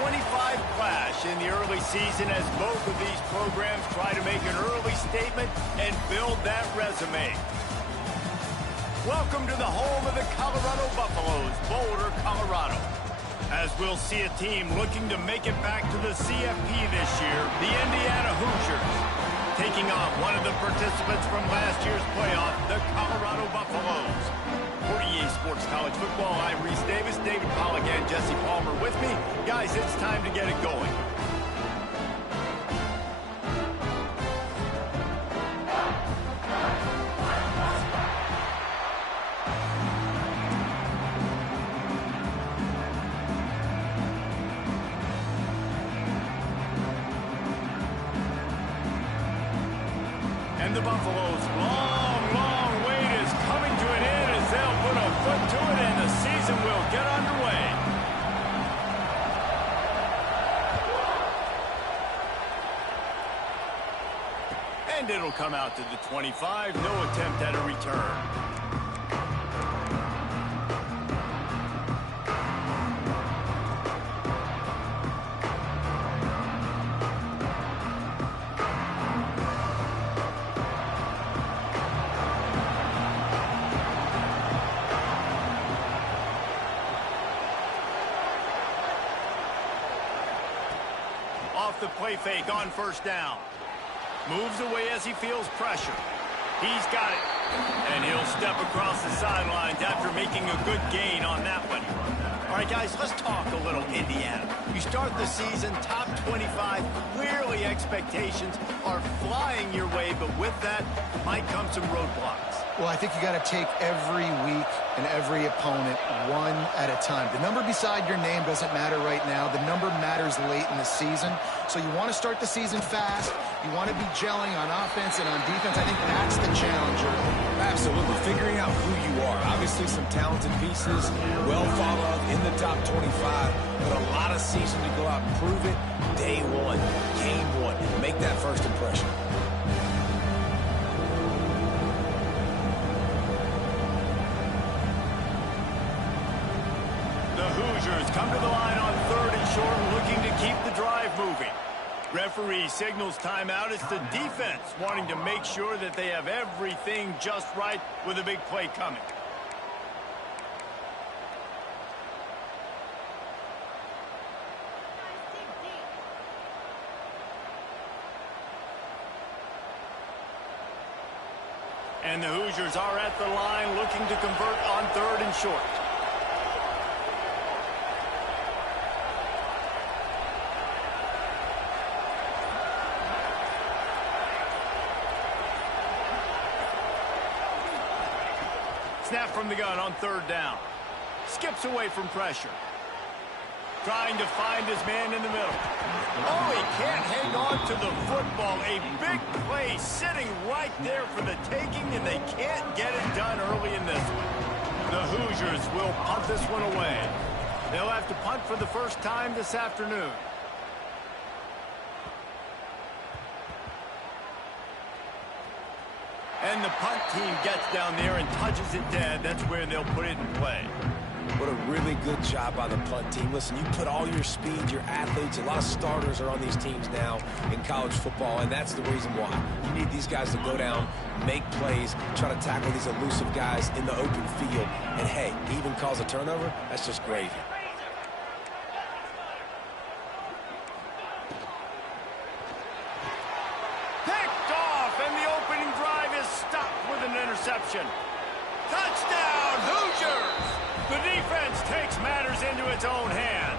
25 clash in the early season as both of these programs try to make an early statement and build that resume. Welcome to the home of the Colorado Buffaloes, Boulder, Colorado. As we'll see a team looking to make it back to the CFP this year, the Indiana Hoosiers, taking on one of the participants from last year's playoff, the Colorado Buffaloes. For EA Sports College Football, I'm Reese Davis, David Pollack, and Jesse Palmer with me. Guys, it's time to get it going. And the Buffaloes' long wait is coming to an end as they'll put a foot to it and the season will get underway. And it'll come out to the 25, no attempt at a return. Off the play fake on first down. Moves away as he feels pressure. He's got it. And he'll step across the sidelines after making a good gain on that one. All right, guys, let's talk a little Indiana. You start the season top 25. Clearly expectations are flying your way, but with that might come some roadblocks. Well, I think you got to take every week and every opponent one at a time. The number beside your name doesn't matter right now. The number matters late in the season. So you want to start the season fast. You want to be gelling on offense and on defense. I think that's the challenge. Absolutely. Figuring out who you are. Obviously some talented pieces, well thought of in the top 25, but a lot of season to go out and prove it. Day one, game one, make that first impression. The Hoosiers come to the line on 3rd and short, looking to keep the drive moving. Referee signals timeout. It's the defense wanting to make sure that they have everything just right with a big play coming. And the Hoosiers are at the line looking to convert on 3rd and short. Snap from the gun on 3rd down. Skips away from pressure. Trying to find his man in the middle. Oh, he can't hang on to the football. A big play sitting right there for the taking, and they can't get it done early in this one. The Hoosiers will punt this one away. They'll have to punt for the first time this afternoon. And the punt team gets down there and touches it dead. That's where they'll put it in play. What a really good job by the punt team. Listen, you put all your speed, your athletes, a lot of starters are on these teams now in college football, and that's the reason why. You need these guys to go down, make plays, try to tackle these elusive guys in the open field. And, hey, even cause a turnover, that's just gravy. Picked off, and the opening drive is stopped with an interception. Touchdown, Hoosiers! The defense takes matters into its own hands.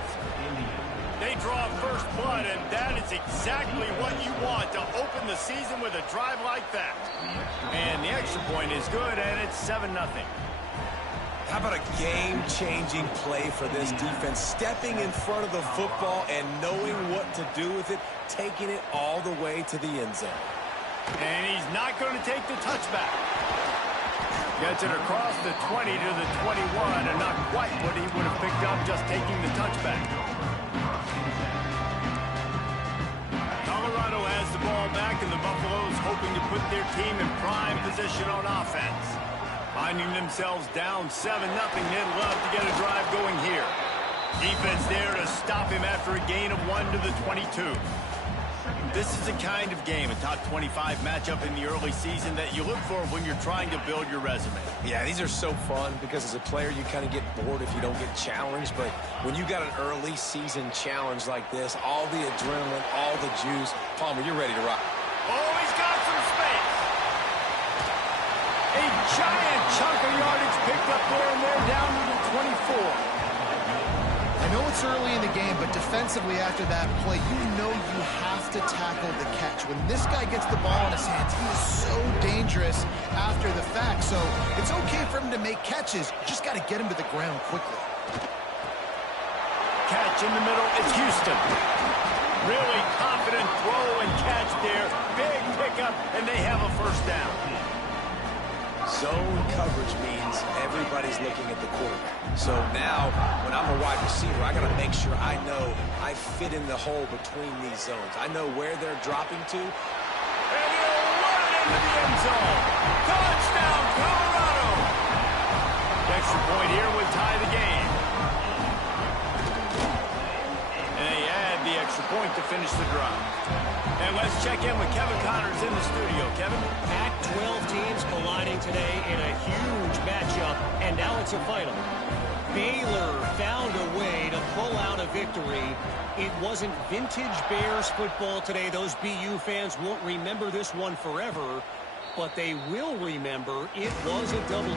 They draw first blood, and that is exactly what you want to open the season with a drive like that. And the extra point is good, and it's 7-0. How about a game-changing play for this defense? Stepping in front of the football and knowing what to do with it, taking it all the way to the end zone. And he's not going to take the touchback. Gets it across the 20 to the 21, and not quite what he would have picked up just taking the touchback. Colorado has the ball back, and the Buffaloes hoping to put their team in prime position on offense. Finding themselves down 7-0, they'd love to get a drive going here. Defense there to stop him after a gain of 1 to the 22. This is the kind of game, a top 25 matchup in the early season, that you look for when you're trying to build your resume. Yeah, these are so fun because as a player, you kind of get bored if you don't get challenged. But when you got an early season challenge like this, all the adrenaline, all the juice, Palmer, you're ready to rock. Oh, he's got some space. A giant chunk of yardage picked up there, and they're down to the 24. I know it's early in the game, but defensively after that play, you know you have to tackle the catch. When this guy gets the ball in his hands, he is so dangerous after the fact. So it's okay for him to make catches. You just got to get him to the ground quickly. Catch in the middle. It's Houston. Really confident throw and catch there. Big pickup, and they have a first down. Zone coverage means everybody's looking at the quarterback. So now, when I'm a wide receiver, I got to make sure I know I fit in the hole between these zones. I know where they're dropping to. And he'll run it into the end zone. Touchdown, Colorado! The extra point here would tie the game. And they add the extra point to finish the drive. And let's check in with Kevin Connors in the studio. Kevin? Pac-12 teams colliding today in a huge matchup, and now it's a final. Baylor found a way to pull out a victory. It wasn't vintage Bears football today. Those BU fans won't remember this one forever, but they will remember it was a W.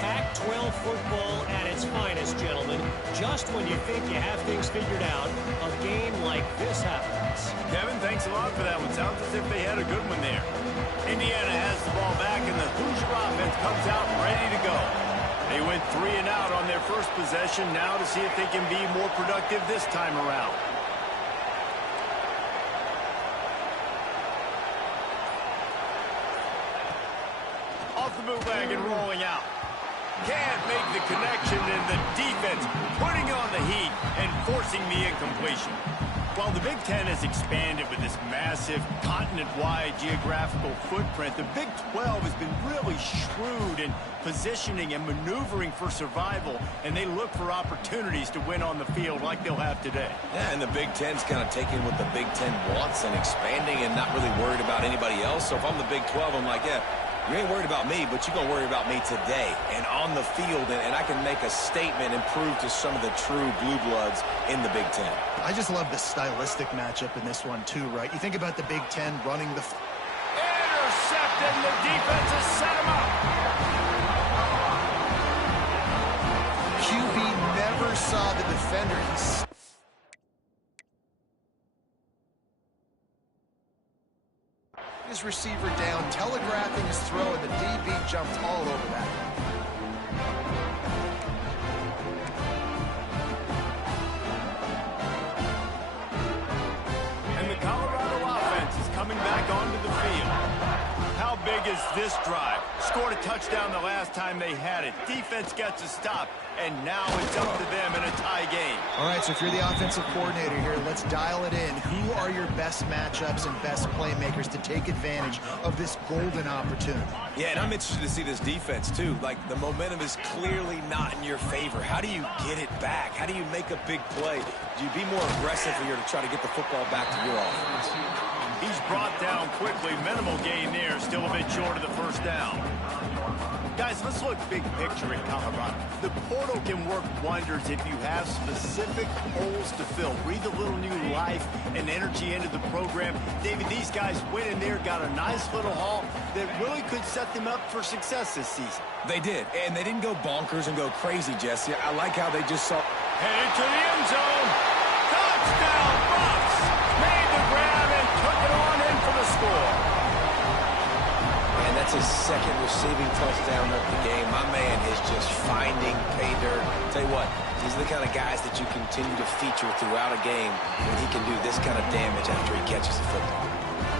Pac-12 football at its finest, gentlemen. Just when you think you have things figured out, a game like this happens. Kevin, thanks a lot for that one. Sounds as if they had a good one there. Indiana has the ball back, and the Hoosier offense comes out ready to go. They went 3 and out on their first possession. Now to see if they can be more productive this time around. Off the bootleg and rolling out. Can't make the connection, and the defense putting on the heat and forcing the incompletion. While the Big Ten has expanded with this massive continent-wide geographical footprint, the Big 12 has been really shrewd in positioning and maneuvering for survival, and they look for opportunities to win on the field like they'll have today. Yeah, and the Big Ten's kind of taking what the Big Ten wants and expanding and not really worried about anybody else. So if I'm the Big 12, I'm like, yeah, you ain't worried about me, but you're going to worry about me today and on the field, and I can make a statement and prove to some of the true blue bloods in the Big Ten. I just love the stylistic matchup in this one, too, right? You think about the Big Ten running the... Intercepted, and the defense has set him up. QB never saw the defender. His receiver down, telegraphing his throw, and the DB jumped all over that. And the Colorado offense is coming back onto the field. How big is this drive? Scored a touchdown the last time they had it. Defense gets a stop, and now it's up to them in a tie game. All right, so if you're the offensive coordinator here, let's dial it in. Who are your best matchups and best playmakers to take advantage of this golden opportunity? Yeah, and I'm interested to see this defense, too. Like, the momentum is clearly not in your favor. How do you get it back? How do you make a big play? Do you be more aggressive here to try to get the football back to your offense? He's brought down quickly. Minimal gain there. Still a bit short of the first down. Guys, let's look big picture in Colorado. The portal can work wonders if you have specific holes to fill. Breathe a little new life and energy into the program. David, these guys went in there, got a nice little haul that really could set them up for success this season. They did, and they didn't go bonkers and go crazy, Jesse. I like how they just saw... Headed to the end zone. Touchdown, Bucks! Made the grab and took it on in for the score. And that's his second receiving touchdown of the game. My man is just finding pay dirt. Tell you what, these are the kind of guys that you continue to feature throughout a game when he can do this kind of damage after he catches the football.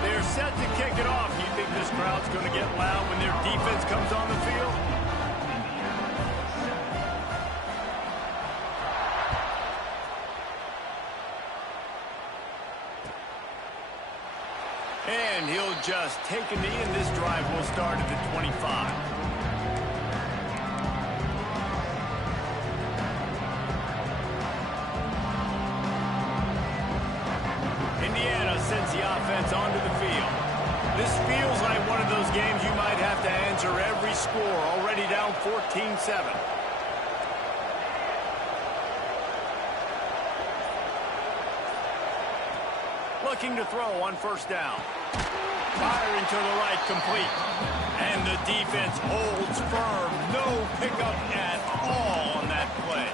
They're set to kick it off. You think this crowd's going to get loud when their defense comes on the field? And he'll just take a knee, and this drive will start at the 25. offense onto the field. This feels like one of those games you might have to answer every score, already down 14-7. Looking to throw on first down. Firing to the right, complete. And the defense holds firm. No pickup at all on that play.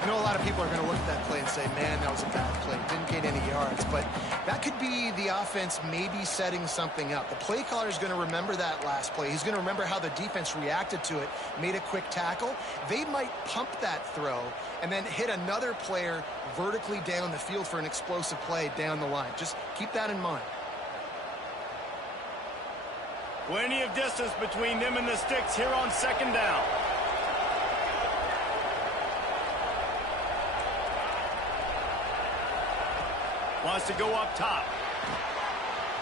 I know a lot of people are going to look at that play and say, man, that was a bad play. Didn't gain any yards. But that could be the offense maybe setting something up. The play caller is going to remember that last play. He's going to remember how the defense reacted to it, made a quick tackle. They might pump that throw and then hit another player vertically down the field for an explosive play down the line. Just keep that in mind. Plenty of distance between them and the sticks here on second down. Wants to go up top.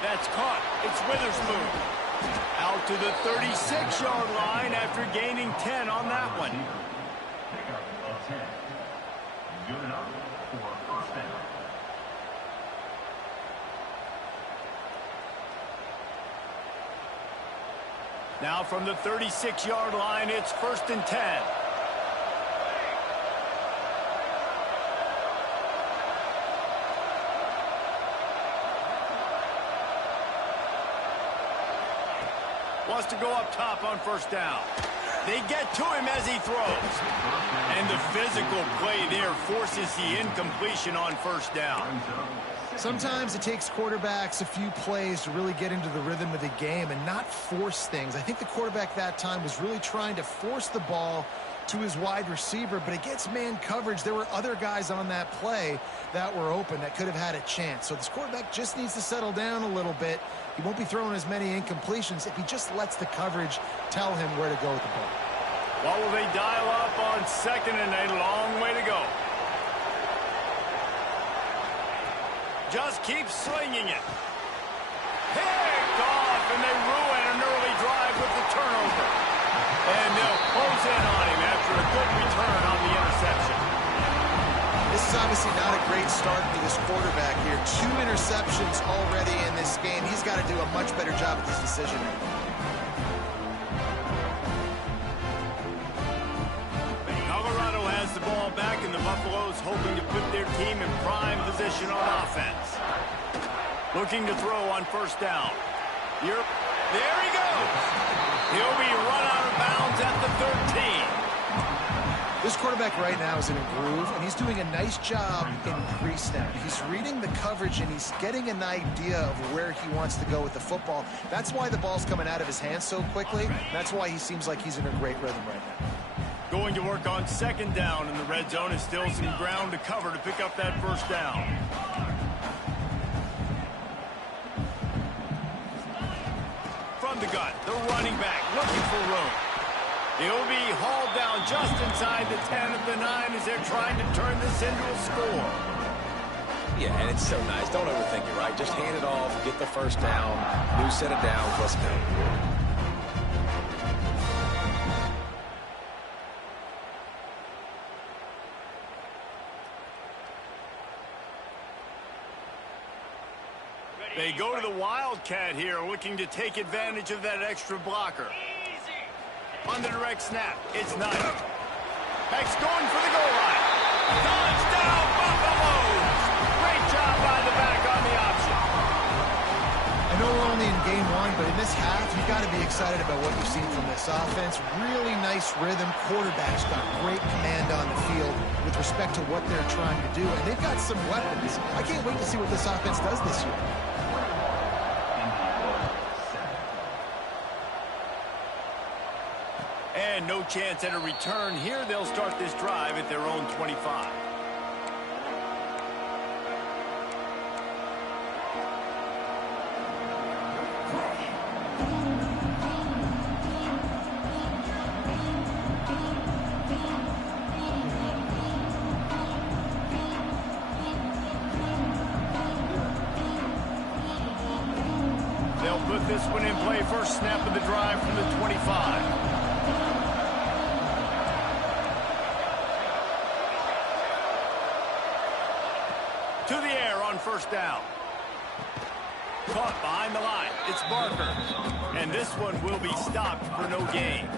That's caught. It's Witherspoon. Out to the 36-yard line after gaining 10 on that one. Good enough for first down. Now from the 36-yard line, it's 1st and 10. Wants to go up top on first down. They get to him as he throws. And the physical play there forces the incompletion on first down. Sometimes it takes quarterbacks a few plays to really get into the rhythm of the game and not force things. I think the quarterback that time was really trying to force the ball to his wide receiver, but against man coverage, there were other guys on that play that were open that could have had a chance. So this quarterback just needs to settle down a little bit. He won't be throwing as many incompletions if he just lets the coverage tell him where to go with the ball. What will they dial up on 2nd and a long way to go? Just keep slinging it. Picked off, and they ruin an early drive with the turnover. And they'll close in on him after a good return on the interception. This is obviously not a great start for this quarterback here. 2 interceptions already in this game. He's got to do a much better job at this decision making. Colorado has the ball back, and the Buffaloes hoping to put their team in prime position on offense. Looking to throw on first down. There he goes. He'll be run out of bounds at the 13. This quarterback right now is in a groove, and he's doing a nice job in pre-snap. He's reading the coverage, and he's getting an idea of where he wants to go with the football. That's why the ball's coming out of his hands so quickly. That's why he seems like he's in a great rhythm right now. Going to work on second down in the red zone. Is still some ground to cover to pick up that first down. From the gun, the running back looking for room. He'll be hauled down just inside the 10 of the 9 as they're trying to turn this into a score. Yeah, and it's so nice. Don't overthink it, right? Just hand it off, get the first down, new set of downs, let's go. They go to the Wildcat here, looking to take advantage of that extra blocker. On the direct snap, it's Knight. Beck's going for the goal line. Touchdown, Buffaloes! Great job by the back on the option. I know we're only in game 1, but in this half, you've got to be excited about what you've seen from this offense. Really nice rhythm. Quarterback's got great command on the field with respect to what they're trying to do, and they've got some weapons. I can't wait to see what this offense does this year. And no chance at a return here. They'll start this drive at their own 25. They'll put this one in play. First snap of the drive from the 25. To the air on first down. Caught behind the line. It's Barker. And this one will be stopped for no gain.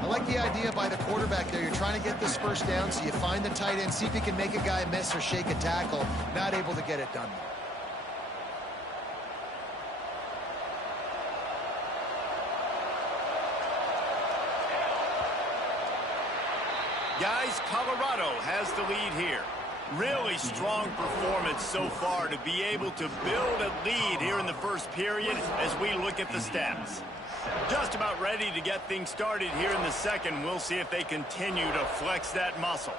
I like the idea by the quarterback there. You're trying to get this first down, so you find the tight end, see if he can make a guy miss or shake a tackle. Not able to get it done. Guys, Colorado has the lead here. Really strong performance so far to be able to build a lead here in the first period as we look at the stats. Just about ready to get things started here in the second. We'll see if they continue to flex that muscle.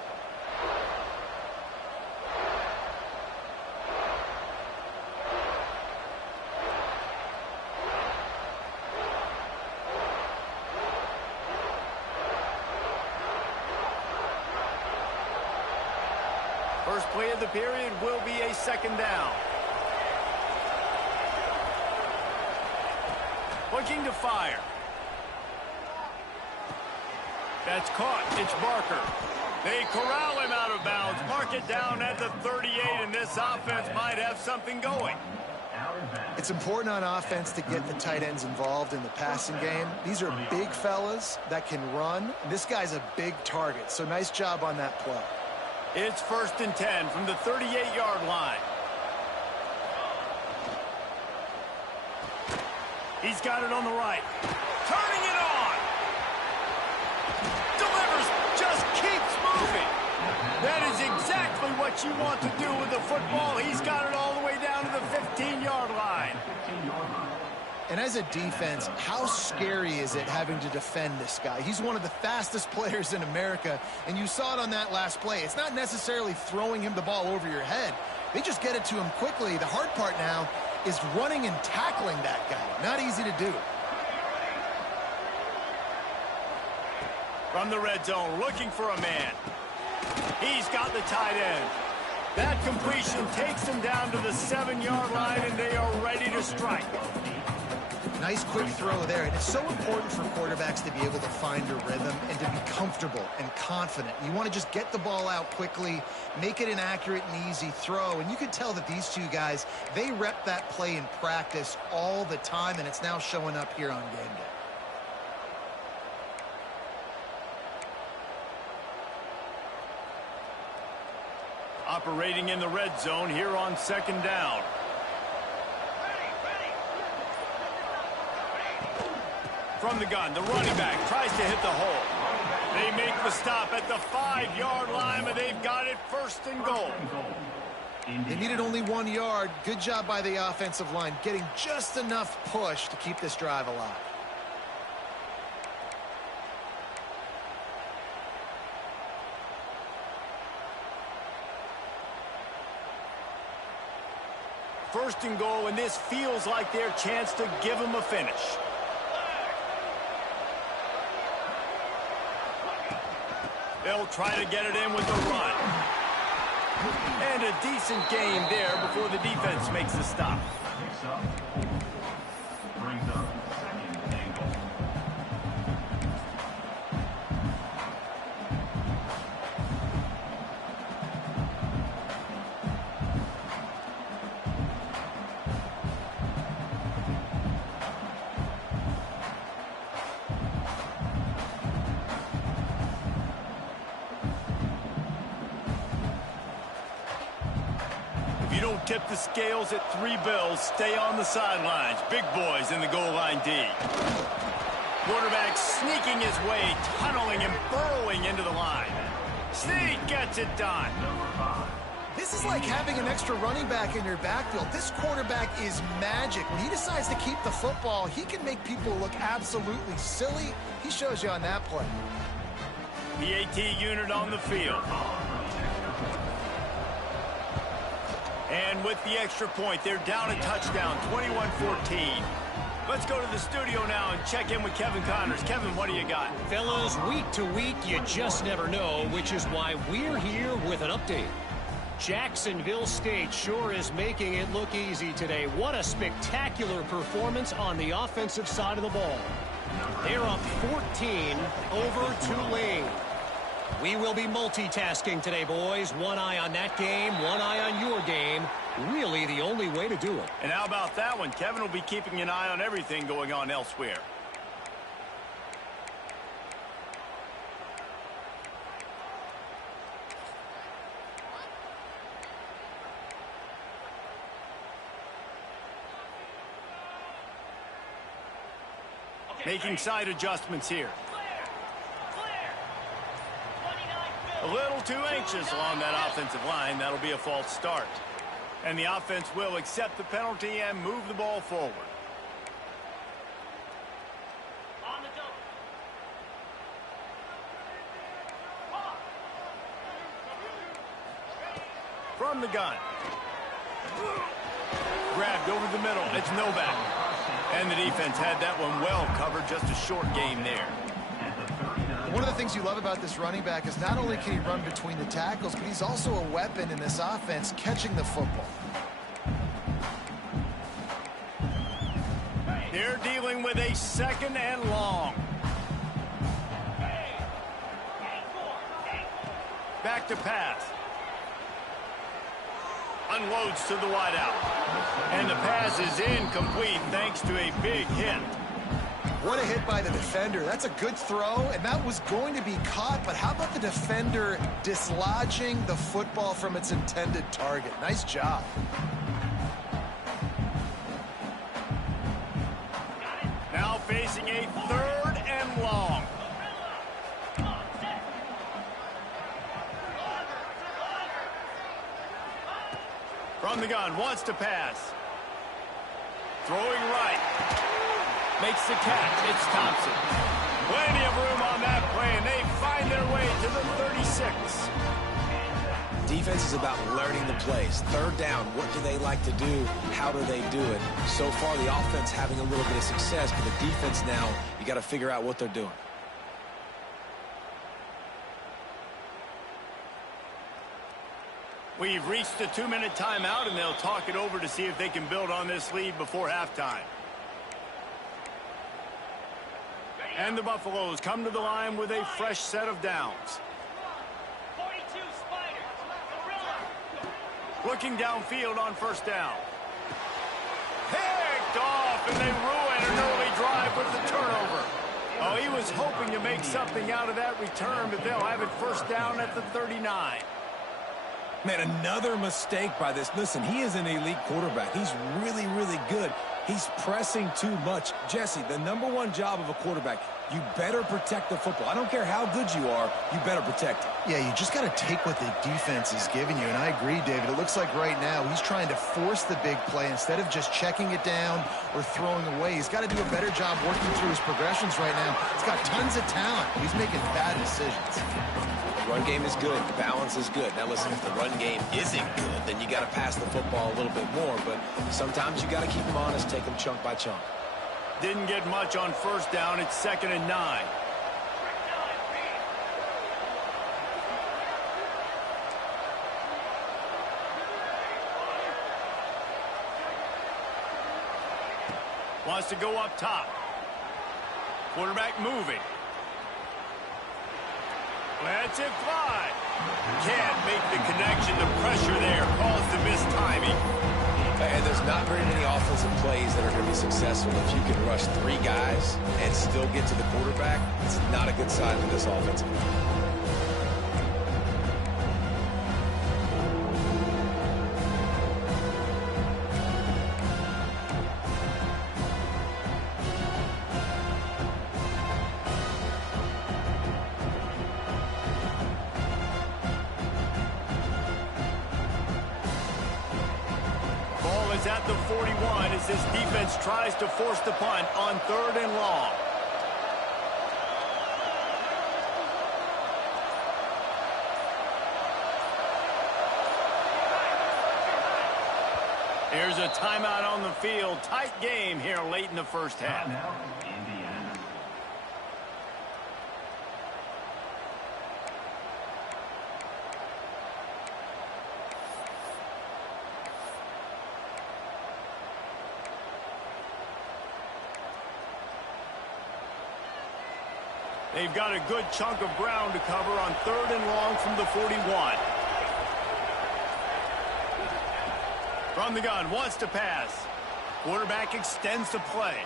First play of the period will be a second down. Looking to fire. That's caught. It's Barker. They corral him out of bounds. Mark it down at the 38, and this offense might have something going. It's important on offense to get the tight ends involved in the passing game. These are big fellas that can run. This guy's a big target, so nice job on that play. It's 1st and 10 from the 38-yard line. He's got it on the right. Turning it on. Delivers. Just keeps moving. That is exactly what you want to do with the football. He's got it all the way down to the 15-yard line. And as a defense, how scary is it having to defend this guy? He's one of the fastest players in America, and you saw it on that last play. It's not necessarily throwing him the ball over your head. They just get it to him quickly. The hard part now is running and tackling that guy. Not easy to do. From the red zone, looking for a man. He's got the tight end. That completion takes him down to the 7-yard line, and they are ready to strike. Nice quick throw there, and it's so important for quarterbacks to be able to find a rhythm and to be comfortable and confident. You want to just get the ball out quickly, make it an accurate and easy throw, and you can tell that these two guys, they rep that play in practice all the time, and it's now showing up here on game day. Operating in the red zone here on 2nd down. From the gun, the running back tries to hit the hole. They make the stop at the 5-yard line, but they've got it 1st and goal. They needed only 1 yard. Good job by the offensive line, getting just enough push to keep this drive alive. First and goal, and this feels like their chance to give them a finish. They'll try to get it in with a run. And a decent game there before the defense makes the stop. Tip the scales at 3 bills. Stay on the sidelines. Big boys in the goal line D. Quarterback sneaking his way, tunneling and burrowing into the line. Sneak gets it done. This is like having an extra running back in your backfield. This quarterback is magic. When he decides to keep the football, he can make people look absolutely silly. He shows you on that play. The AT unit on the field. And with the extra point, they're down a touchdown, 21-14. Let's go to the studio now and check in with Kevin Connors. Kevin, what do you got? Fellas, week to week, you just never know, which is why we're here with an update. Jacksonville State sure is making it look easy today. What a spectacular performance on the offensive side of the ball. They're up 14 over Tulane. We will be multitasking today, boys. One eye on that game, one eye on your game. Really the only way to do it. And how about that one? Kevin will be keeping an eye on everything going on elsewhere. Making side adjustments here. A little too anxious along that offensive line. That'll be a false start. And the offense will accept the penalty and move the ball forward. From the gun. Grabbed over the middle. It's Novak. And the defense had that one well covered. Just a short game there. One of the things you love about this running back is not only can he run between the tackles, but he's also a weapon in this offense catching the football. They're dealing with a 2nd and long. Back to pass. Unloads to the wideout. And the pass is incomplete thanks to a big hit. What a hit by the defender. That's a good throw, and that was going to be caught, but how about the defender dislodging the football from its intended target? Nice job. Now facing a 3rd and long. From the gun, wants to pass. Throwing right. Makes the catch. It's Thompson. Plenty of room on that play, and they find their way to the 36. Defense is about learning the plays. 3rd down, what do they like to do? How do they do it? So far, the offense having a little bit of success, but the defense now, you got to figure out what they're doing. We've reached the 2-minute timeout, and they'll talk it over to see if they can build on this lead before halftime. And the Buffaloes come to the line with a fresh set of downs. 42 Spiders. Looking downfield on 1st down. Picked off, and they ruin an early drive with the turnover. Oh, he was hoping to make something out of that return, but they'll have it 1st down at the 39. Man, another mistake by this. Listen, he is an elite quarterback. He's really, really good. He's pressing too much. Jesse, the #1 job of a quarterback, you better protect the football. I don't care how good you are, you better protect it. Yeah, you just got to take what the defense is giving you, and I agree, David. It looks like right now he's trying to force the big play instead of just checking it down or throwing away. He's got to do a better job working through his progressions right now. He's got tons of talent. He's making bad decisions. The run game is good. The balance is good. Now, listen, if the run game isn't good, then you got to pass the football a little bit more. But sometimes you got to keep them honest, take them chunk by chunk. Didn't get much on 1st down. It's 2nd and 9. Wants to go up top. Quarterback moving. Lets it fly. Can't make the connection. The pressure there caused the mistiming. And there's not very many offensive plays that are going to be successful if you can rush 3 guys and still get to the quarterback. It's not a good sign for this offensive line. At the 41 as this defense tries to force the punt on 3rd and long. Here's a timeout on the field. Tight game here late in the 1st half. They've got a good chunk of ground to cover on 3rd and long from the 41. From the gun, wants to pass. Quarterback extends the play.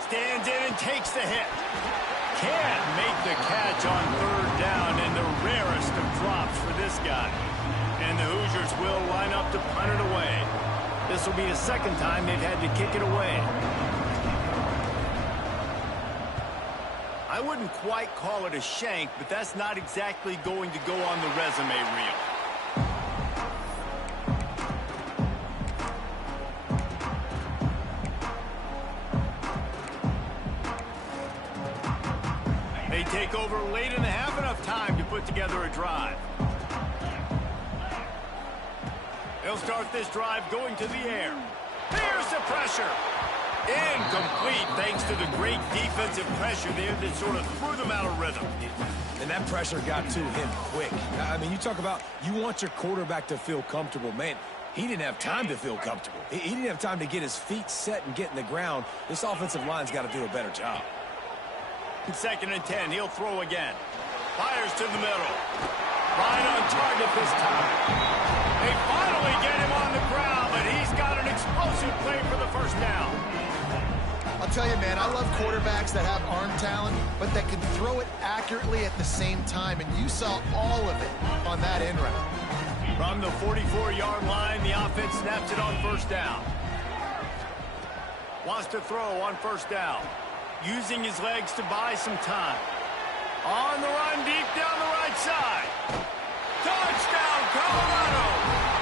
Stands in and takes the hit. Can't make the catch on 3rd down, and the rarest of drops for this guy. And the Hoosiers will line up to punt it away. This will be the 2nd time they've had to kick it away. I wouldn't quite call it a shank, but that's not exactly going to go on the resume reel. They take over late in the half, enough time to put together a drive. They'll start this drive going to the air. Here's the pressure. Incomplete thanks to the great defensive pressure there that sort of threw them out of rhythm. And that pressure got to him quick. I mean, you talk about you want your quarterback to feel comfortable. Man, he didn't have time to feel comfortable. He didn't have time to get his feet set and get in the ground. This offensive line's got to do a better job. 2nd and 10, he'll throw again. Fires to the middle. Right on target this time. They finally get him on the ground, but he's got an explosive play for the 1st down. I'll tell you, man, I love quarterbacks that have arm talent, but that can throw it accurately at the same time, and you saw all of it on that end route. From the 44-yard line, the offense snaps it on 1st down. Wants to throw on 1st down. Using his legs to buy some time. On the run, deep down the right side. Touchdown, Colorado!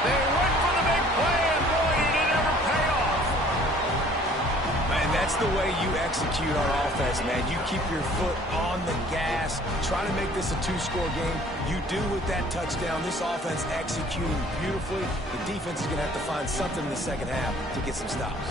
They went for the big play, and boy, did it ever pay off. Man, that's the way you execute our offense, man. You keep your foot on the gas. Try to make this a 2-score game. You do with that touchdown. This offense executing beautifully. The defense is going to have to find something in the 2nd half to get some stops.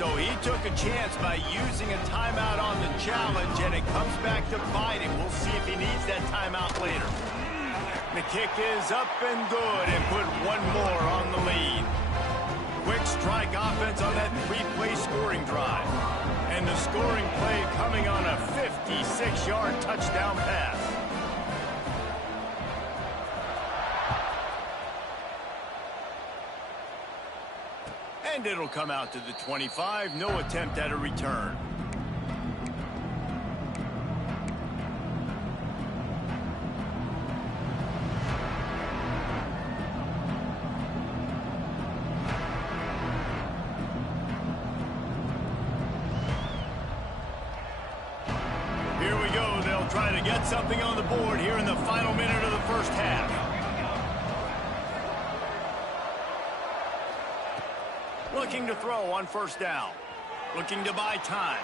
So he took a chance by using a timeout on the challenge, and it comes back to bite him. We'll see if he needs that timeout later. The kick is up and good, and put one more on the lead. Quick strike offense on that 3-play scoring drive. And the scoring play coming on a 56-yard touchdown pass. And it'll come out to the 25. No attempt at a return. Here we go. They'll try to get something on the board here in the final minute of the 1st half. Looking to throw on 1st down. Looking to buy time.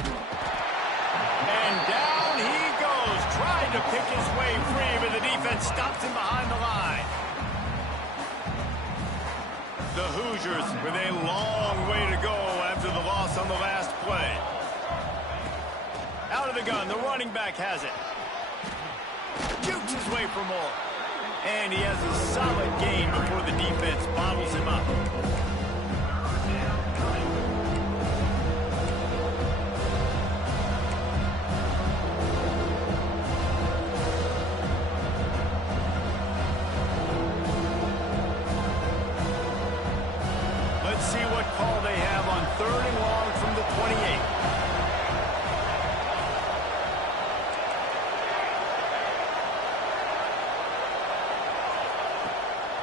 And down he goes. Trying to pick his way free, but the defense stops him behind the line. The Hoosiers with a long way to go after the loss on the last play. Out of the gun, the running back has it. Shoots his way for more. And he has a solid gain before the defense bottles him up. Let's see what call they have on 3rd and long from the 28.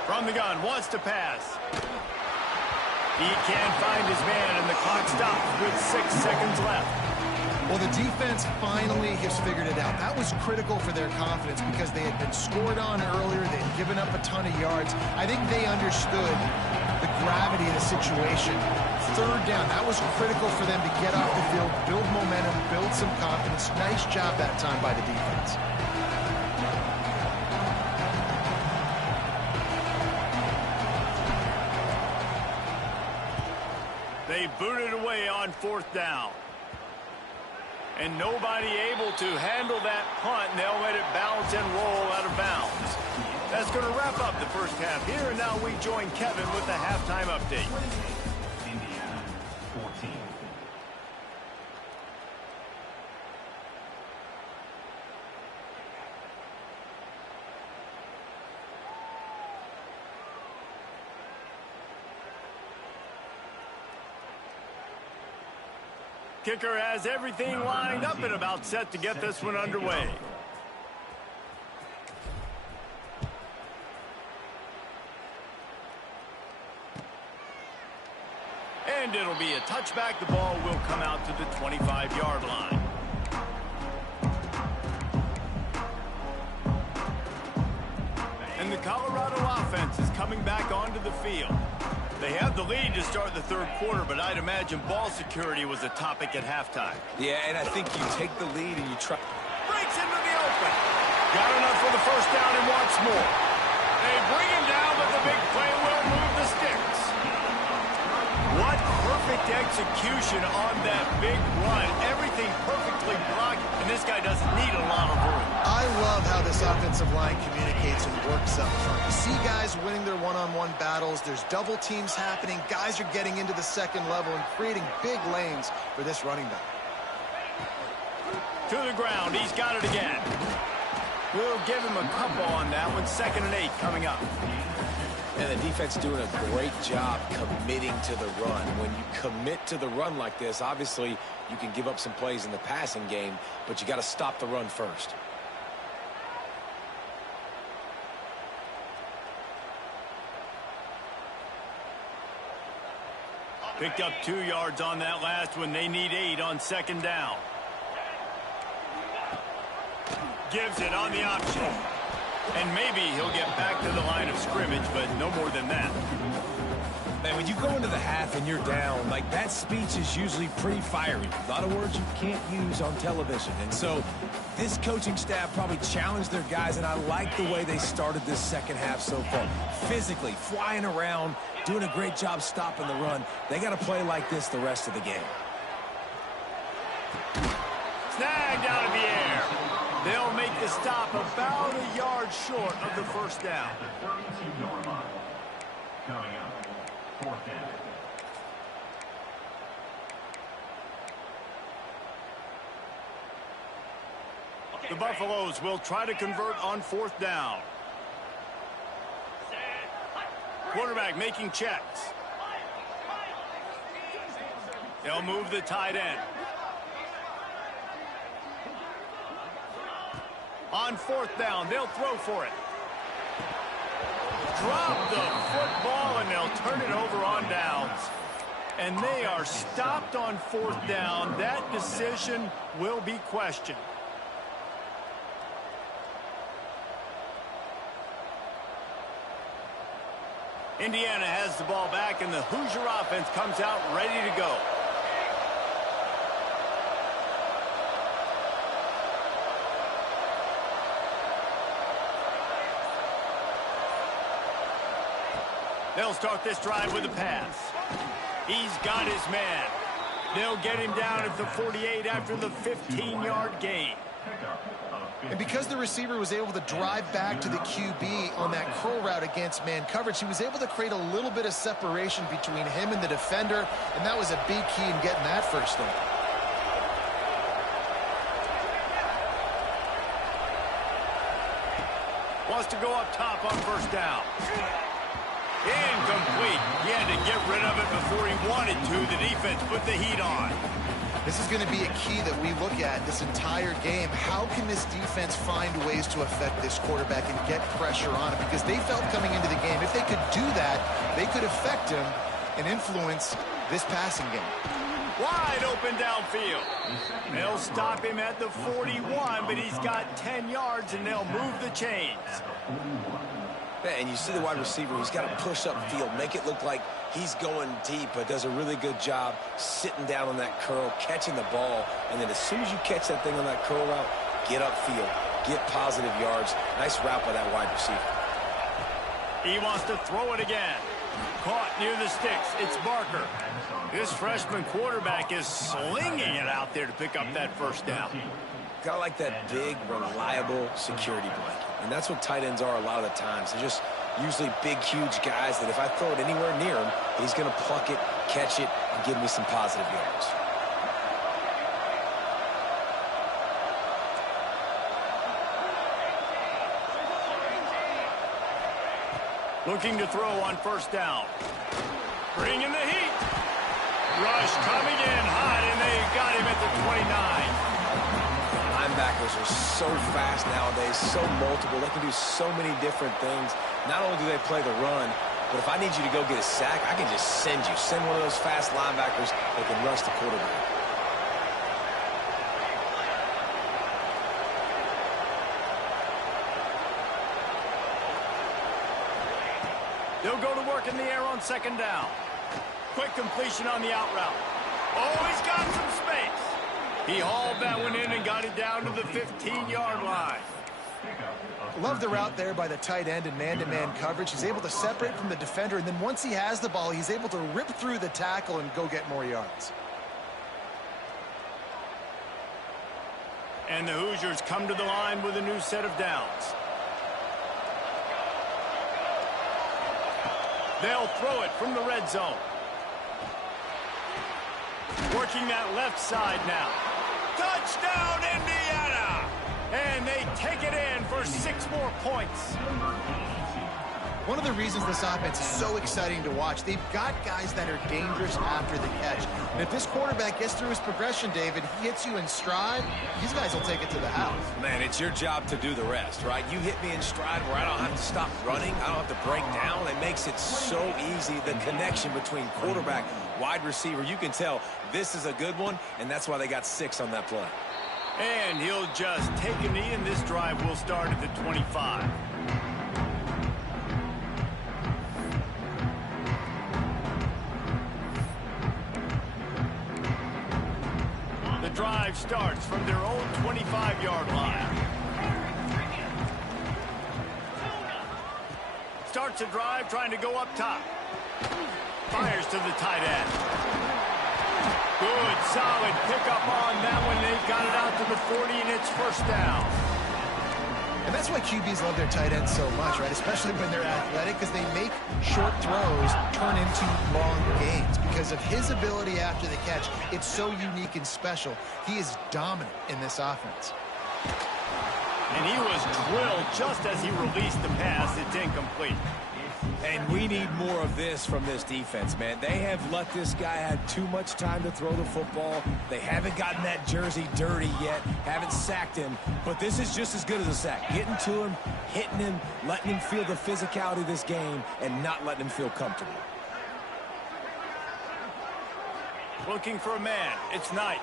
From the gun, wants to pass. He can't find his man, and the clock stops with 6 seconds left. Well, the defense finally has figured it out. That was critical for their confidence because they had been scored on earlier. They had given up a ton of yards. I think they understood the gravity of the situation. third down. That was critical for them to get off the field, build momentum, build some confidence. Nice job that time by the defense. They booted away on fourth down. And nobody able to handle that punt, and they'll let it bounce and roll out of bounds. That's going to wrap up the first half here, and now we join Kevin with the halftime update. Indiana, 14. Kicker has everything lined up and about set to get this one underway. And it'll be a touchback. The ball will come out to the 25-yard line. And the Colorado offense is coming back onto the field. They have the lead to start the third quarter, but I'd imagine ball security was a topic at halftime. Yeah, and I think you take the lead and you try. Breaks into the open. Got enough for the first down and wants more. They bring him down, but the big play will move the sticks. What perfect execution on that big run. Everything perfectly blocked, and this guy doesn't need a lot of room. I love how this offensive line communicates and works up front. You see guys winning their one-on-one battles. There's double teams happening. Guys are getting into the second level and creating big lanes for this running back. To the ground. He's got it again. We'll give him a couple on that one. 2nd and 8 coming up. And the defense doing a great job committing to the run. When you commit to the run like this, obviously you can give up some plays in the passing game, but you got to stop the run first. Picked up 2 yards on that last one. They need 8 on 2nd down. Gives it on the option. And maybe he'll get back to the line of scrimmage, but no more than that. Man, when you go into the half and you're down, like that speech is usually pretty fiery. A lot of words you can't use on television. And so this coaching staff probably challenged their guys, and I like the way they started this second half so far. Physically, flying around, doing a great job stopping the run. They got to play like this the rest of the game. Snagged out of the air. They'll make the stop about a yard short of the first down. 32-yard line. Coming up, 4th down. The Buffaloes will try to convert on 4th down. Quarterback making checks. They'll move the tight end. On 4th down, they'll throw for it. Drop the football, and they'll turn it over on downs. And they are stopped on 4th down. That decision will be questioned. Indiana has the ball back, and the Hoosier offense comes out ready to go. They'll start this drive with a pass. He's got his man. They'll get him down at the 48 after the 15-yard gain. And because the receiver was able to drive back to the QB on that curl route against man coverage, he was able to create a little bit of separation between him and the defender, and that was a big key in getting that first down. Wants to go up top on 1st down. Incomplete. He had to get rid of it before he wanted to. The defense put the heat on. This is going to be a key that we look at this entire game. How can this defense find ways to affect this quarterback and get pressure on him? Because they felt coming into the game, if they could do that, they could affect him and influence this passing game. Wide open downfield. They'll stop him at the 41, but he's got 10 yards, and they'll move the chains. Yeah, and you see the wide receiver, he's got to push upfield, make it look like he's going deep, but does a really good job sitting down on that curl, catching the ball, and then as soon as you catch that thing on that curl route, get upfield, get positive yards. Nice route by that wide receiver. He wants to throw it again. Caught near the sticks. It's Barker. This freshman quarterback is slinging it out there to pick up that first down. Got like that big, reliable security blanket. And that's what tight ends are a lot of the times. They're just usually big, huge guys that if I throw it anywhere near him, he's going to pluck it, catch it, and give me some positive yards. Looking to throw on first down. Bringing the heat. Rush coming in hot, and they got him at the 29. Linebackers are so fast nowadays, so multiple. They can do so many different things. Not only do they play the run, but if I need you to go get a sack, I can just send you. Send one of those fast linebackers that can rush the quarterback. They'll go to work in the air on second down. Quick completion on the out route. Oh, he's got some space. He hauled that one in and got it down to the 15-yard line. Love the route there by the tight end in man-to-man coverage. He's able to separate from the defender, and then once he has the ball, he's able to rip through the tackle and go get more yards. And the Hoosiers come to the line with a new set of downs. They'll throw it from the red zone. Working that left side now. Touchdown, Indiana! And they take it in for 6 more points. One of the reasons this offense is so exciting to watch, they've got guys that are dangerous after the catch. And if this quarterback gets through his progression, David, he hits you in stride, these guys will take it to the house. Man, it's your job to do the rest, right? You hit me in stride where I don't have to stop running. I don't have to break down. It makes it so easy, the connection between quarterback, wide receiver. You can tell this is a good one, and that's why they got 6 on that play. And he'll just take a knee, and this drive will start at the 25. The drive starts from their own 25-yard line. Starts a drive trying to go up top. Fires to the tight end. Good, solid pickup on that one. They've got it out to the 40, and it's first down. And that's why QBs love their tight ends so much, right? Especially when they're athletic, because they make short throws turn into long gains. Because of his ability after the catch, it's so unique and special. He is dominant in this offense. And he was drilled just as he released the pass. It's incomplete. And we need more of this from this defense, man. They have let this guy have too much time to throw the football. They haven't gotten that jersey dirty yet, haven't sacked him. But this is just as good as a sack. Getting to him, hitting him, letting him feel the physicality of this game, and not letting him feel comfortable. Looking for a man. It's Knight.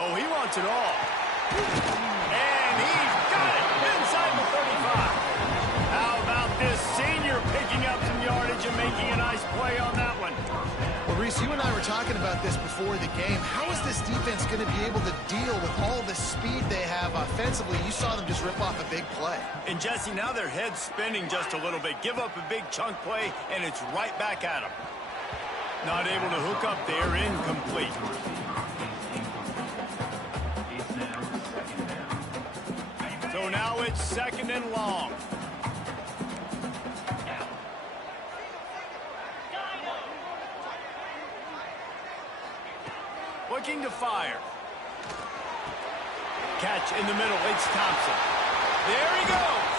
Oh, he wants it all. And he's got it inside the 35. How about this senior picking up some yardage and making a nice play on that one? Well, Reese, you and I were talking about this before the game. How is this defense going to be able to deal with all the speed they have offensively? You saw them just rip off a big play. And, Jesse, now their head's spinning just a little bit. Give up a big chunk play, and it's right back at them. Not able to hook up there, incomplete. So now it's second and long. Looking to fire. Catch in the middle. It's Thompson. There he goes.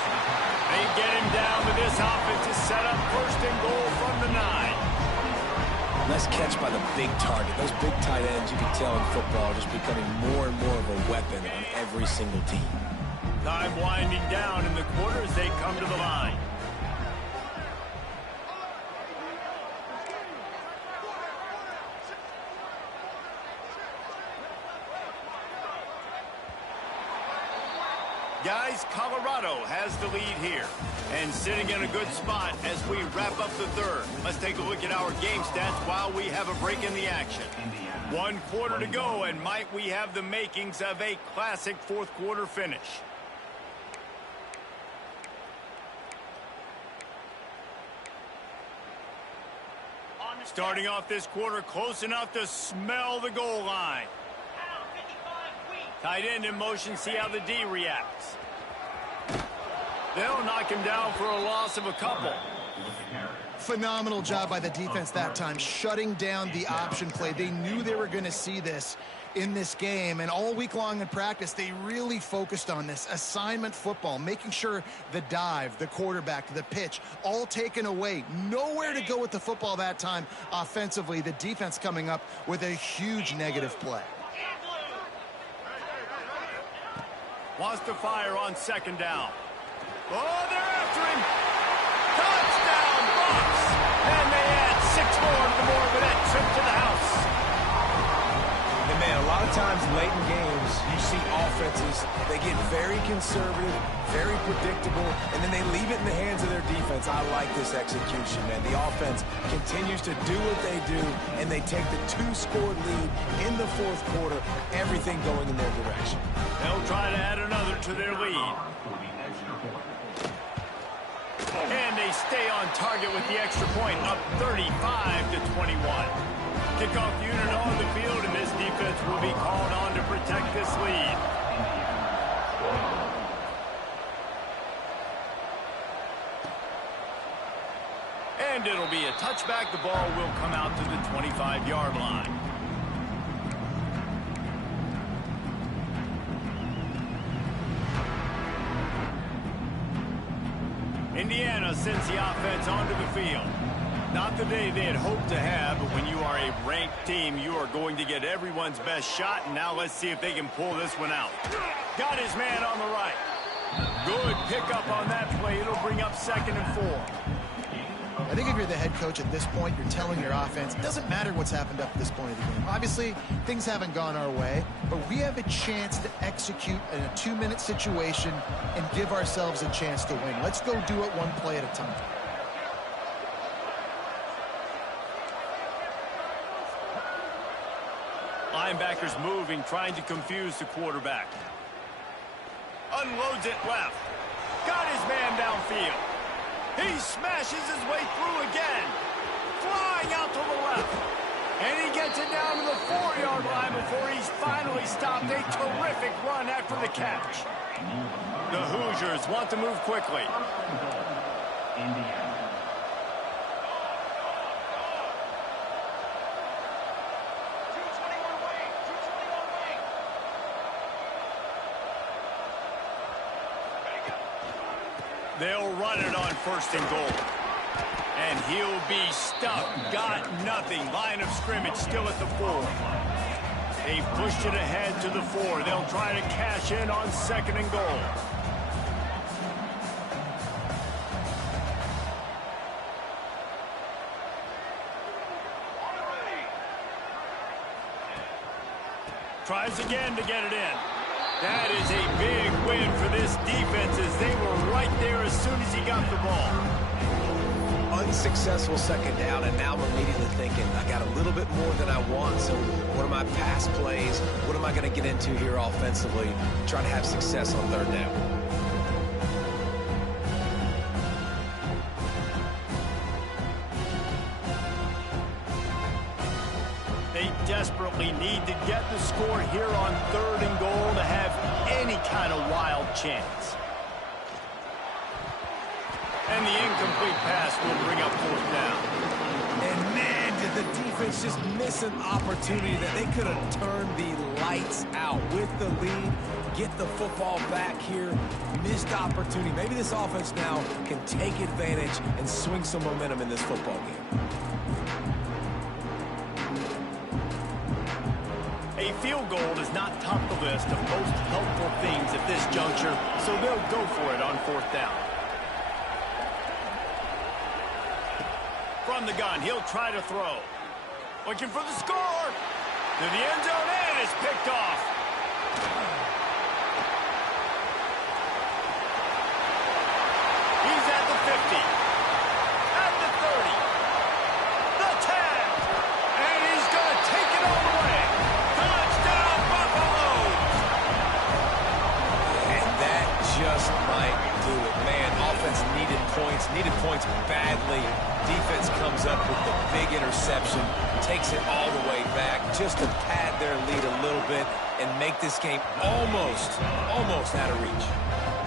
They get him down to this offense to set up first and goal from the 9. Nice catch by the big target. Those big tight ends, you can tell in football, are just becoming more and more of a weapon on every single team. Time winding down in the quarter as they come to the line. Guys, Colorado has the lead here and sitting in a good spot as we wrap up the third. Let's take a look at our game stats while we have a break in the action. 1 quarter to go, and might we have the makings of a classic fourth quarter finish. Starting off this quarter close enough to smell the goal line. Tight end in motion, see how the D reacts. They'll knock him down for a loss of a couple. Phenomenal job by the defense that time, shutting down the option play. They knew they were going to see this in this game, and all week long in practice, they really focused on this assignment football, making sure the dive, the quarterback, the pitch, all taken away. Nowhere to go with the football that time offensively. The defense coming up with a huge negative play. Wants to fire on second down. Oh, they're after him. Touchdown, Bucks. And they add 6 more to the more with that trip to the house. And man, a lot of times late in games, you see offenses, they get very conservative, very predictable, and then they leave it in the hands of their defense. I like this execution, man. The offense continues to do what they do, and they take the 2-score lead in the fourth quarter, everything going in their direction. They'll try to add another to their lead. And they stay on target with the extra point, up 35-21. Kickoff unit on the field, and this defense will be called on to protect this lead. And it'll be a touchback. The ball will come out to the 25-yard line. Indiana sends the offense onto the field. Not the day they had hoped to have, but when you are a ranked team, you are going to get everyone's best shot, and now let's see if they can pull this one out. Got his man on the right. Good pickup on that play. It'll bring up 2nd and 4. I think if you're the head coach at this point, you're telling your offense, it doesn't matter what's happened up to this point of the game. Obviously, things haven't gone our way, but we have a chance to execute in a 2-minute situation and give ourselves a chance to win. Let's go do it one play at a time. Linebackers moving, trying to confuse the quarterback. Unloads it left. Got his man downfield. He smashes his way through again. Flying out to the left. And he gets it down to the 4-yard line before he's finally stopped. A terrific run after the catch. The Hoosiers want to move quickly. They'll run it on 1st and goal. And he'll be stuck. Got nothing. Line of scrimmage still at the 4. They've pushed it ahead to the 4. They'll try to cash in on 2nd and goal. Tries again to get it in. That is a big win for this defense as they were right there as soon as he got the ball. Unsuccessful 2nd down, and now I'm immediately thinking, I got a little bit more than I want, so what are my pass plays? What am I going to get into here offensively? Try to have success on 3rd down. They desperately need to get the score here on 3rd and goal to have any kind of wild chance. And the incomplete pass will bring up 4th down. And man, did the defense just miss an opportunity that they could have turned the lights out with the lead, get the football back here. Missed opportunity. Maybe this offense now can take advantage and swing some momentum in this football game. A field goal is not top the list of most helpful things at this juncture, so they'll go for it on 4th down. From the gun, he'll try to throw. Looking for the score. To the end zone, and it's picked off. offense needed points badly. Defense comes up with the big interception, takes it all the way back just to pad their lead a little bit and make this game almost out of reach.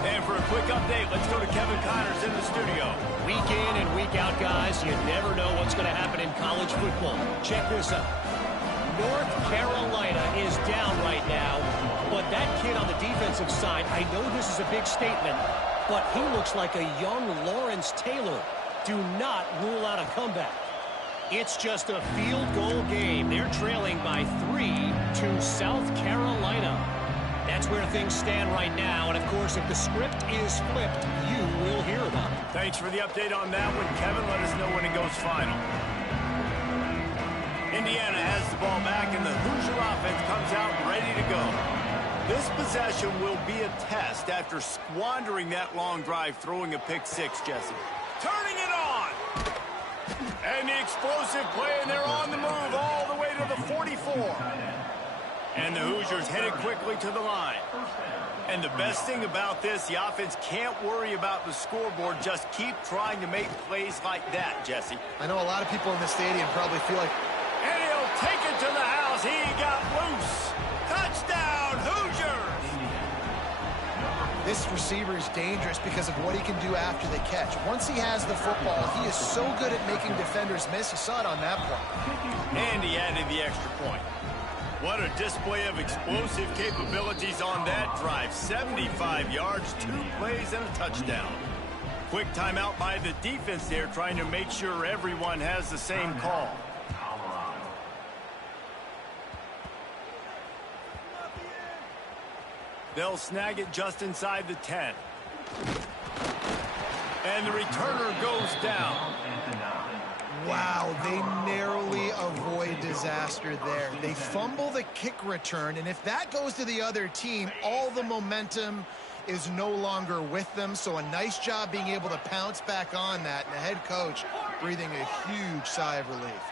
And for a quick update, let's go to Kevin Connors in the studio. Week in and week out, guys, you never know what's going to happen in college football. Check this out. North Carolina is down right now, but that kid on the defensive side, I know this is a big statement, but he looks like a young Lawrence Taylor. Do not rule out a comeback. It's just a field goal game. They're trailing by 3 to South Carolina. That's where things stand right now, and of course, if the script is flipped, you will hear about it. Thanks for the update on that one, Kevin. Let us know when it goes final. Indiana has the ball back, and the Hoosier offense comes out ready to go. This possession will be a test after squandering that long drive, throwing a pick six, Jesse. Turning it on! And the explosive play, and they're on the move all the way to the 44. And the Hoosiers headed quickly to the line. And the best thing about this, the offense can't worry about the scoreboard. Just keep trying to make plays like that, Jesse. I know a lot of people in the stadium probably feel like... And he'll take it to the house. He got loose. Touchdown, Hoosiers! This receiver is dangerous because of what he can do after the catch. Once he has the football, he is so good at making defenders miss. You saw it on that play. And he added the extra point. What a display of explosive capabilities on that drive. 75 yards, 2 plays, and a touchdown. Quick timeout by the defense there, trying to make sure everyone has the same call. They'll snag it just inside the 10. And the returner goes down. Wow, they narrowly avoid disaster there. They fumble the kick return, and if that goes to the other team, all the momentum is no longer with them. So a nice job being able to pounce back on that, and the head coach breathing a huge sigh of relief.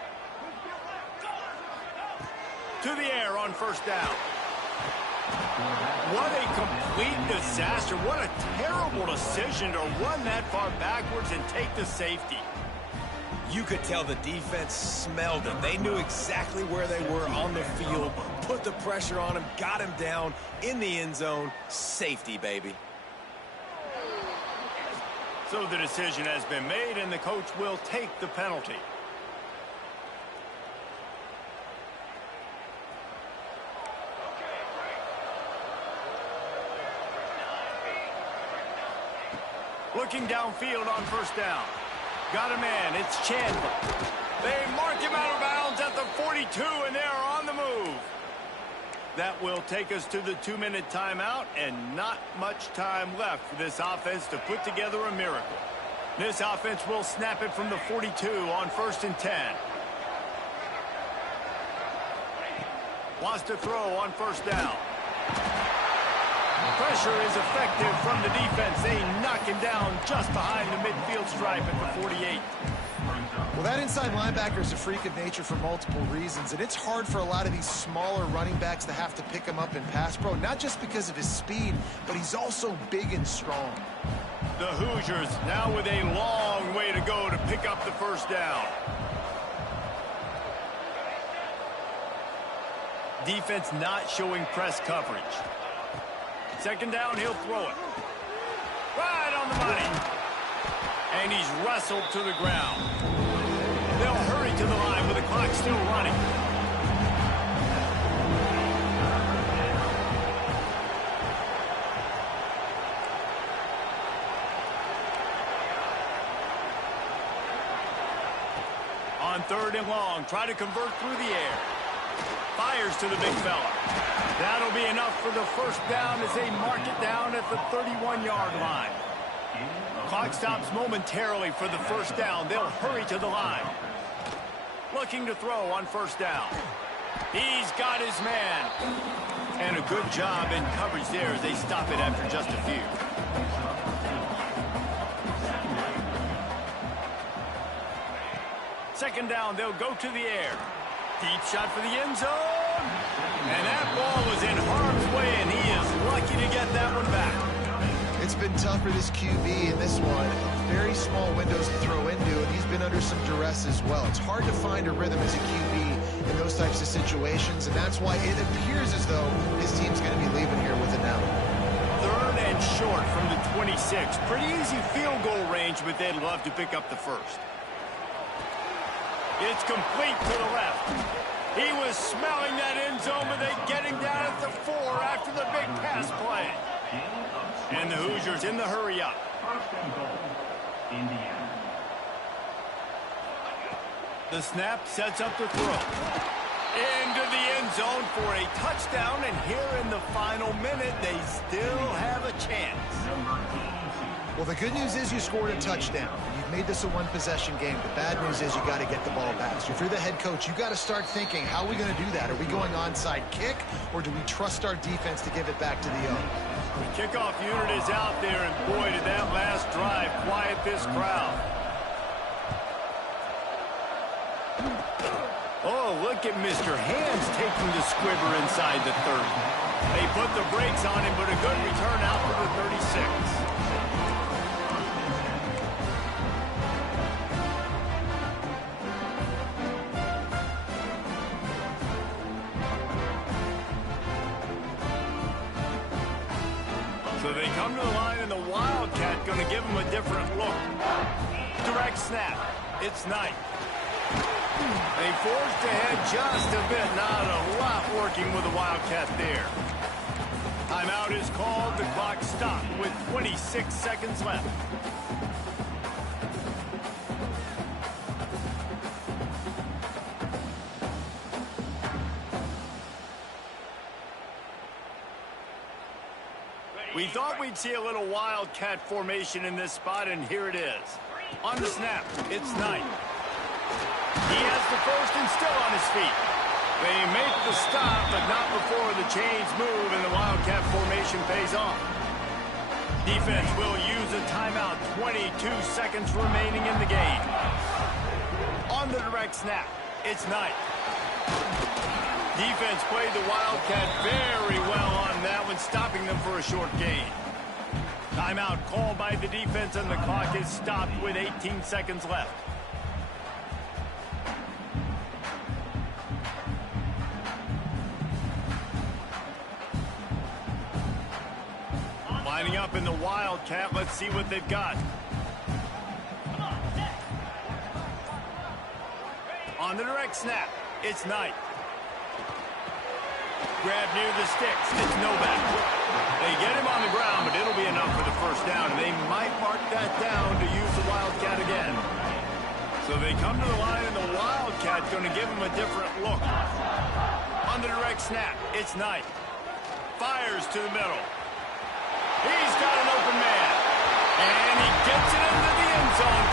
To the air on first down. What a complete disaster. What a terrible decision to run that far backwards and take the safety. You could tell the defense smelled it. They knew exactly where they were on the field, put the pressure on him, got him down in the end zone. Safety, baby. So the decision has been made, and the coach will take the penalty. Looking downfield on first down. Got a man. It's Chandler. They mark him out of bounds at the 42, and they are on the move. That will take us to the 2-minute timeout, and not much time left for this offense to put together a miracle. This offense will snap it from the 42 on first and 10. Wants to throw on first down. Pressure is effective from the defense. They knock him down just behind the midfield stripe at the 48. Well, that inside linebacker is a freak of nature for multiple reasons, and it's hard for a lot of these smaller running backs to have to pick him up in pass pro, not just because of his speed, but he's also big and strong. The Hoosiers now with a long way to go to pick up the first down. Defense not showing press coverage. Second down, he'll throw it. Right on the money. And he's wrestled to the ground. They'll hurry to the line with the clock still running. On third and long, try to convert through the air. Fires to the big fella. That'll be enough for the first down as they mark it down at the 31-yard line. Clock stops momentarily for the first down. They'll hurry to the line. Looking to throw on first down. He's got his man. And a good job in coverage there as they stop it after just a few. Second down, they'll go to the air. Deep shot for the end zone. And that ball was in harm's way, and he is lucky to get that one back. It's been tough for this QB in this one. Very small windows to throw into, and he's been under some duress as well. It's hard to find a rhythm as a QB in those types of situations, and that's why it appears as though his team's going to be leaving here with it now. 3rd and short from the 26. Pretty easy field goal range, but they'd love to pick up the first. It's complete to the left. He was smelling that end zone, but they get him down at the 4 after the big pass play. And the Hoosiers in the hurry up. 1st and goal, Indiana. The snap sets up the throw. Into the end zone for a touchdown, and here in the final minute, they still have a chance. Well, the good news is you scored a touchdown. You've made this a one-possession game. The bad news is you got to get the ball back. So if you're the head coach, you got to start thinking, how are we going to do that? Are we going onside kick, or do we trust our defense to give it back to the O? The kickoff unit is out there, and boy, did that last drive quiet this crowd. Oh, look at Mr. Hands taking the squibber inside the 30. They put the brakes on him, but a good return out for the 36. So they come to the line, and the Wildcat going to give them a different look. Direct snap. It's Knight. They forced ahead just a bit. Not a lot working with the Wildcat there. Timeout is called. The clock stopped with 26 seconds left. We thought we'd see a little Wildcat formation in this spot, and here it is. On the snap, it's Knight. He has the first and still on his feet. They make the stop, but not before the chains move and the Wildcat formation pays off. Defense will use a timeout. 22 seconds remaining in the game. On the direct snap, it's Knight. Defense played the Wildcat very well on that one, stopping them for a short gain. Timeout called by the defense, and the clock is stopped with 18 seconds left. Lining up in the Wildcat, let's see what they've got. On the direct snap, it's Knight. Grab near the sticks, it's Novak. They get him on the ground, but it'll be enough for the first down, and they might mark that down to use the Wildcat again. So they come to the line, and the Wildcat's going to give them a different look. On the direct snap, it's Knight. Fires to the middle. He's got an open man, and he gets it into the end zone.